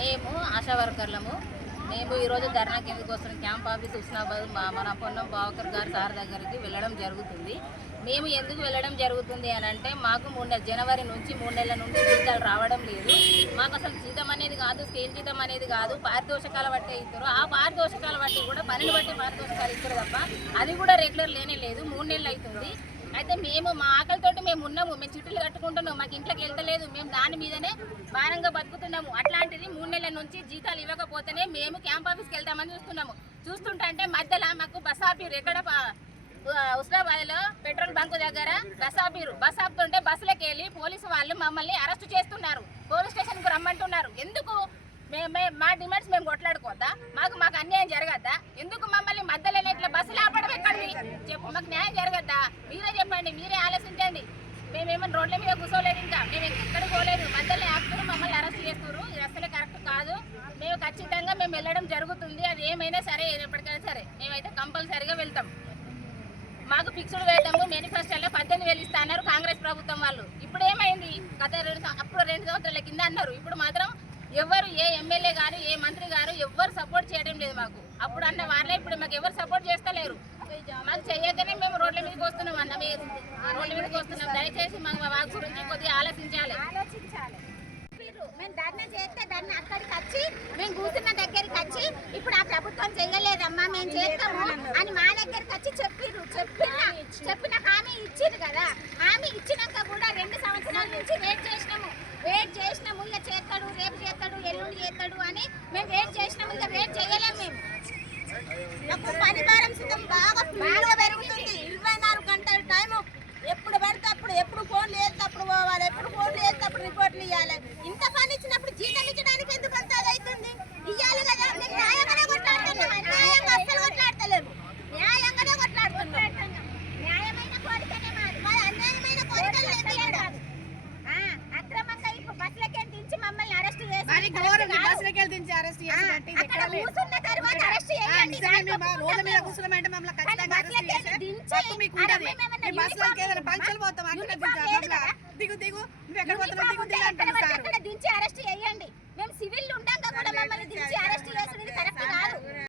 మేము ఆశా వర్కర్లము. మేము ఈరోజు ధర్నాకి ఎందుకు వస్తున్నాం, క్యాంప్ ఆఫీస్ హుస్నాబాద్ మన పొన్నం భావకర్ గారు సార్ దగ్గరికి వెళ్ళడం జరుగుతుంది. మేము ఎందుకు వెళ్ళడం జరుగుతుంది అని అంటే మాకు జనవరి నుంచి 3 నెలల నుండి జీతాలు రావడం లేదు. మాకు అసలు జీతం అనేది కాదు, స్కేల్ జీతం అనేది కాదు, పారితోషికాల బట్టే ఇస్తారు. ఆ పారితోషికాల బట్టి కూడా పనిని బట్టి పారితోషికాలు ఇస్తారు తప్ప అది కూడా రెగ్యులర్ లేనే లేదు. 3 నెలలు అవుతుంది. అయితే మేము మా ఆకలితోటి మేము ఉన్నాము, మేము చిట్టులు కట్టుకుంటున్నాము, మాకు ఇంట్లోకి వెళ్తలేదు, మేము దాని మీదనే భారంగా బతుకుతున్నాము. అట్లాంటిది 3 నెలల నుంచి జీతాలు ఇవ్వకపోతేనే మేము క్యాంప్ ఆఫీస్కి వెళ్తామని చూస్తుంటే మధ్యలో మాకు బస్ ఆపీరు. ఎక్కడ హుస్నాబాద్లో పెట్రోల్ బంక్ దగ్గర బస్ ఆపుతుంటే బస్సులోకి వెళ్ళి పోలీసు వాళ్ళు మమ్మల్ని అరెస్ట్ చేస్తున్నారు, పోలీస్ స్టేషన్కు రమ్మంటున్నారు. ఎందుకు మా డిమాండ్స్ మేము కొట్లాడుకోవద్దా? మాకు అన్యాయం జరగద్దా? ఎందుకు మమ్మల్ని మధ్యలో ఇట్లా బస్సులు ఆపడం ఎక్కడిది? మాకు న్యాయం జరగద్దా? మీరే చెప్పండి, మీరే ఆలోచించండి. మేమేమన్నా రోడ్ల మీద కూర్చోలేదు, ఇంకా మేము ఎక్కడికి పోలేదు, మధ్యలో ఆపుతున్నారు, మమ్మల్ని అరెస్ట్ చేస్తున్నారు. ఇది అసలు కరెక్ట్ కాదు. మేము ఖచ్చితంగా మేము వెళ్ళడం జరుగుతుంది. అది ఏమైనా సరే, ఎప్పటికైనా సరే మేమైతే కంపల్సరీగా వెళ్తాం. మాకు ఫిక్స్డ్ వేయడము మేనిఫెస్టోలో 18,000 ఇస్తా అన్నారు కాంగ్రెస్ ప్రభుత్వం వాళ్ళు. ఇప్పుడు ఏమైంది? అప్పుడు 2 సంవత్సరాల కింద అన్నారు. ఇప్పుడు మాత్రం ఎవరు, ఏ ఎమ్మెల్యే గారు, ఏ మంత్రి గారు ఎవ్వరు సపోర్ట్ చేయడం లేదు మాకు. అప్పుడు అన్న వాళ్ళే ఇప్పుడు మాకు ఎవరు సపోర్ట్ చేస్తలేరు. మాకు చెయ్యకనే మేము రోడ్ల మీదకి వస్తున్నాం అన్న, రోడ్ల మీదకి వస్తున్నాం. దయచేసి మాకు మా గురించి కొద్దిగా ఆలోచించాలి. మేము ధర్నా చేస్తే దాన్ని అక్కడికి వచ్చి మేము కూర్చున్న దగ్గరికి వచ్చి ఇప్పుడు ఆ ప్రభుత్వం చేయలేదమ్మా మేము చేస్తాము అని మా దగ్గరికి వచ్చి చెప్పిన హామీ ఇచ్చిరు కదా. హామీ ఇచ్చినాక కూడా 2 సంవత్సరాల నుంచి వెయిట్ చేసినాము. ఇక చేస్తాడు, రేపు చేస్తాడు, ఎల్లుండి చేస్తాడు అని మేము వెయిట్ చేసినాము. ఇక వెయిట్ చేయలేము. మేము పని భారం సిద్ధం బాగా పెరుగుతుంది. 24 గంటల టైము ఎప్పుడు పడితే అప్పుడు, ఎప్పుడు ఫోన్లు చేస్తే అప్పుడు పోవాలి, ఎప్పుడు ఫోన్లు చేస్తే అప్పుడు రిపోర్ట్లు ఇవ్వాలి. ఇంత పని ఇచ్చినప్పుడు జీతం ఇచ్చడానికి ఎందుకు అంత అవుతుంది? ఇవ్వాలి కదా. మేము న్యాయంగానే కొట్లాడుతున్నాం, అన్యాయంగా అస్సలు కొట్లాడతలేము. న్యాయంగానే కొట్లాడుతున్నాం. న్యాయమైన కోరికనే మాది అన్యాయమైన కోరికలు లేదు. అక్రమంగా ఇప్పుడు బస్సులకే దించి మమ్మల్ని అరెస్ట్ చేసి కూర్చున్న తర్వాత అరెస్ట్ చేయండి. దించి అరెస్ట్ చేయండి. మేము సివిల్